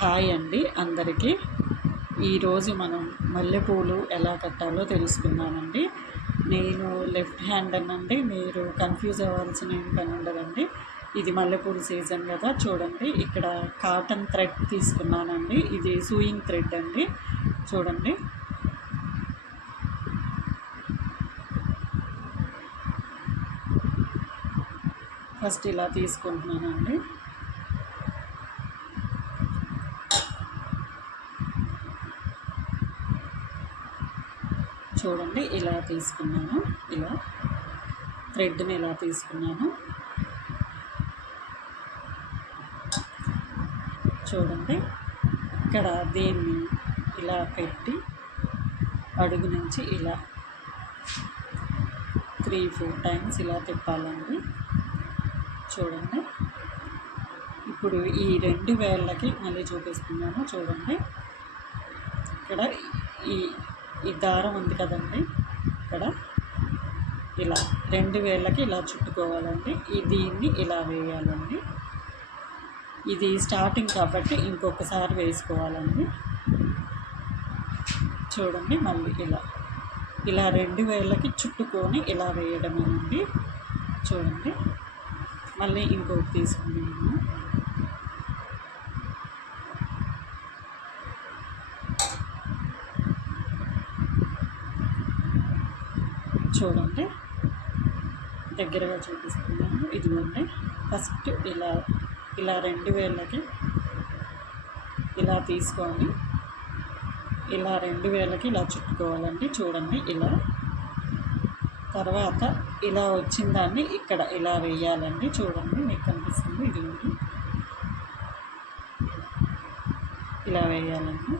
Hi అండి అందరికీ. ఈరోజు మనం మల్లెపూలు ఎలా కట్టాలో తెలుసుకుందామండి. నేను లెఫ్ట్ హ్యాండ్ అనండి మీరు కన్ఫ్యూజ్ అవ్వాల్సిన ఏం పని ఉండదండి. ఇది మల్లెపూలు సీజన్ కదా చూడండి. ఇక్కడ కాటన్ థ్రెడ్ తీసుకున్నానండి. ఇది సూయింగ్ థ్రెడ్ అండి చూడండి. ఫస్ట్ ఇలా తీసుకుంటున్నానండి. చూడండి ఇలా తీసుకున్నాను. ఇలా థ్రెడ్ని ఇలా తీసుకున్నాను. చూడండి ఇక్కడ దీన్ని ఇలా పెట్టి అడుగు నుంచి ఇలా త్రీ ఫోర్ టైమ్స్ ఇలా తిప్పాలండి. చూడండి ఇప్పుడు ఈ రెండు వేళ్ళకి మళ్ళీ చూపిస్తున్నాను. చూడండి ఇక్కడ ఈ ఈ దారం ఉంది కదండి. ఇక్కడ ఇలా రెండు వేళ్ళకి ఇలా చుట్టుకోవాలండి. ఈ దీన్ని ఇలా వేయాలండి. ఇది స్టార్టింగ్ కాబట్టి ఇంకొకసారి వేసుకోవాలండి. చూడండి మళ్ళీ ఇలా. ఇలా రెండు వేళ్ళకి చుట్టుకొని ఇలా వేయడమేనండి. చూడండి. మళ్ళీ ఇంకొకటి తీసుకున్నాను చూడండి. దగ్గరగా చూపిస్తున్నాను. ఇదిగోండి. ఫస్ట్ ఇలా ఇలా రెండు వేలకి ఇలా తీసుకొని ఇలా రెండు వేలకి ఇలా చుట్టుకోవాలండి. చూడండి ఇలా. తర్వాత ఇలా వచ్చిన దాన్ని ఇక్కడ ఇలా వేయాలండి. చూడండి మీకు కనిపిస్తుంది. ఇది ఇలా వేయాలండి.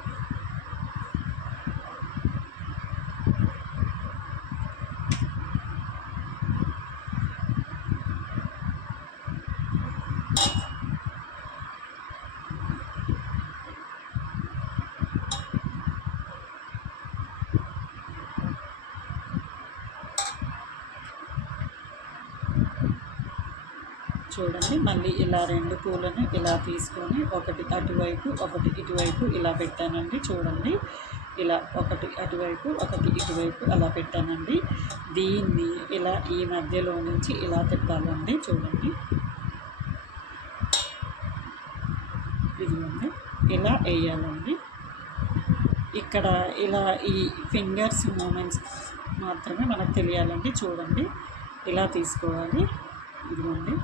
చూడండి. మళ్ళీ ఇలా రెండు పూలను ఇలా తీసుకొని ఒకటి అటువైపు ఒకటి ఇటువైపు ఇలా పెట్టానండి. చూడండి. ఇలా ఒకటి అటువైపు ఒకటి ఇటువైపు అలా పెట్టానండి. దీన్ని ఇలా ఈ మధ్యలో నుంచి ఇలా తిప్పాలండి. చూడండి. ఇదిగోండి. ఇలా వేయాలండి. ఇక్కడ ఇలా ఈ ఫింగర్స్ మూమెంట్స్ మాత్రమే మనకు తెలియాలండి. చూడండి. ఇలా తీసుకోవాలి. ఇదిగోండి.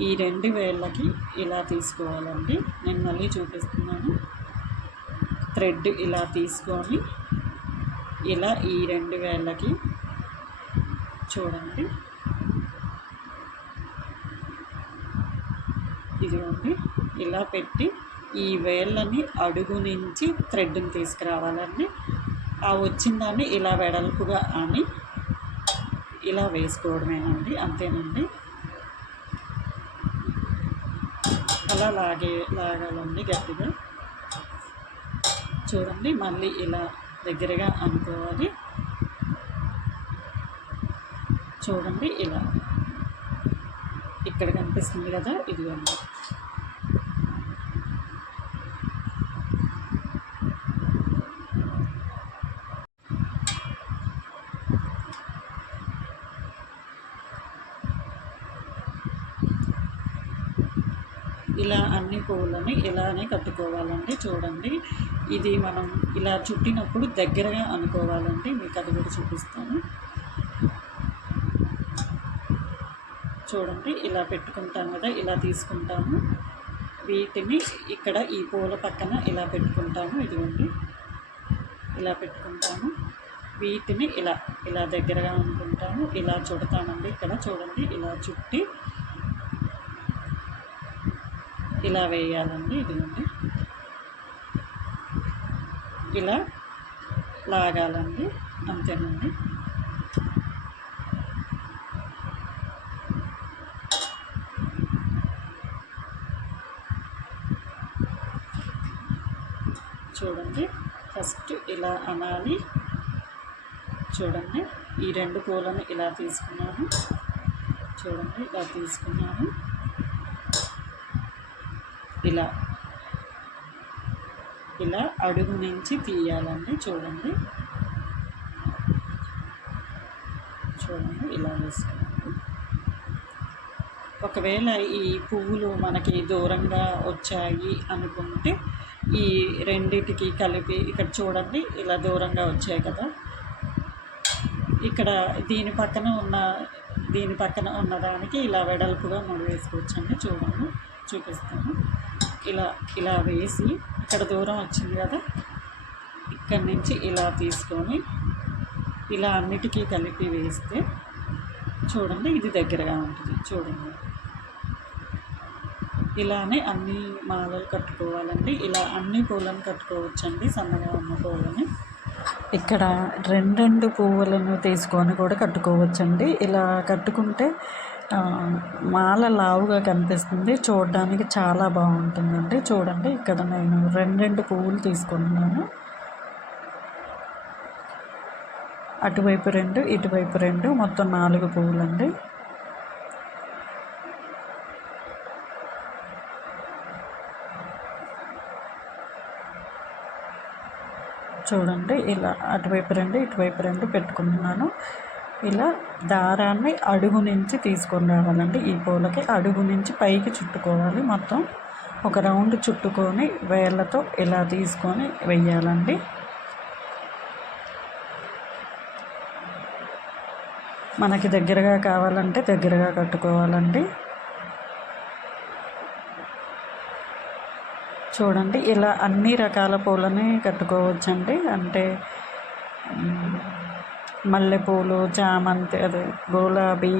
ఈ రెండు వేళ్ళకి ఇలా తీసుకోవాలండి. నేను మళ్ళీ చూపిస్తున్నాను. థ్రెడ్ ఇలా తీసుకొని ఇలా ఈ రెండు వేళ్ళకి చూడండి. ఇదిగోండి. ఇలా పెట్టి ఈ వేళ్ళని అడుగు నుంచి థ్రెడ్ని తీసుకురావాలండి. ఆ వచ్చిన దాన్ని ఇలా వెడల్పుగా అని ఇలా వేసుకోవడమేనండి. అంతేనండి. అలా లాగే లాగాలండి గట్టిగా చూడండి. మళ్ళీ ఇలా దగ్గరగా అనుకోవాలి. చూడండి ఇలా. ఇక్కడ కనిపిస్తుంది కదా ఇదిగోండి. ఇలా అన్ని పువ్వులని ఇలానే కట్టుకోవాలండి. చూడండి. ఇది మనం ఇలా చుట్టినప్పుడు దగ్గరగా అనుకోవాలండి. మీకు అది కూడా చూపిస్తాను. చూడండి. ఇలా పెట్టుకుంటాం కదా. ఇలా తీసుకుంటాము. వీటిని ఇక్కడ ఈ పూల పక్కన ఇలా పెట్టుకుంటాము. ఇదిగోండి. ఇలా పెట్టుకుంటాము. వీటిని ఇలా ఇలా దగ్గరగా అనుకుంటాము. ఇలా చుడతామండి. ఇక్కడ చూడండి. ఇలా చుట్టి ఇలా వేయాలండి ఇదిగోండి. ఇలా లాగాలండి అంతేనండి. చూడండి ఫస్ట్ ఇలా అనాలి. చూడండి ఈ రెండు పూలను ఇలా తీసుకున్నాను. చూడండి ఇలా తీసుకున్నాను. ఇలా ఇలా అడుగు నుంచి తీయాలండి. చూడండి. చూడండి ఇలా వేసుకోండి. ఒకవేళ ఈ పువ్వులు మనకి దూరంగా వచ్చాయి అనుకుంటే ఈ రెండిటికి కలిపి ఇక్కడ చూడండి ఇలా దూరంగా వచ్చాయి కదా. ఇక్కడ దీని పక్కన ఉన్న దీని పక్కన ఉన్నదానికి ఇలా వెడల్పుగా ముడి వేసుకోవచ్చండి. చూడండి చూపిస్తాను. ఇలా ఇలా వేసి ఇక్కడ దూరం వచ్చింది కదా ఇక్కడి నుంచి ఇలా తీసుకొని ఇలా అన్నిటికీ కలిపి వేస్తే చూడండి ఇది దగ్గరగా ఉంటుంది చూడండి. ఇలానే అన్ని మాలలు కట్టుకోవాలండి ఇలా అన్ని పూలను కట్టుకోవచ్చండి సన్నగా ఉన్న పూలని. ఇక్కడ రెండు రెండు పువ్వులను తీసుకొని కూడా కట్టుకోవచ్చండి ఇలా కట్టుకుంటే మాల లావుగా కనిపిస్తుంది. చూడడానికి చాలా బాగుంటుందండి. చూడండి ఇక్కడ నేను రెండు రెండు పువ్వులు తీసుకుంటున్నాను. అటువైపు రెండు ఇటువైపు రెండు మొత్తం నాలుగు పువ్వులండి. చూడండి ఇలా అటువైపు రెండు ఇటువైపు రెండు పెట్టుకుంటున్నాను. ఇలా దారాన్ని అడుగు నుంచి తీసుకొని రావాలండి. ఈ పూలకి అడుగు నుంచి పైకి చుట్టుకోవాలి. మొత్తం ఒక రౌండ్ చుట్టుకొని వేళ్ళతో ఇలా తీసుకొని వెయ్యాలండి. మనకి దగ్గరగా కావాలంటే దగ్గరగా కట్టుకోవాలండి. చూడండి ఇలా అన్ని రకాల పూలని కట్టుకోవచ్చండి. అంటే మల్లెపూలు చామంతి అదే గులాబీ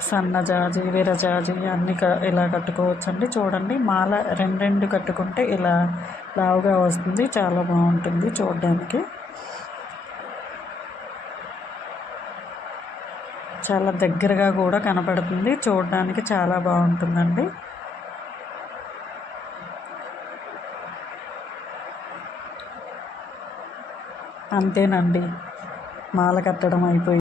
సన్నజాజి విరజాజి అన్ని క ఇలా కట్టుకోవచ్చండి. చూడండి మాల రెండు రెండు కట్టుకుంటే ఇలా లావుగా వస్తుంది. చాలా బాగుంటుంది చూడడానికి. చాలా దగ్గరగా కూడా కనపడుతుంది. చూడడానికి చాలా బాగుంటుందండి. అంతేనండి. మాల కట్టడం అయిపోయింది.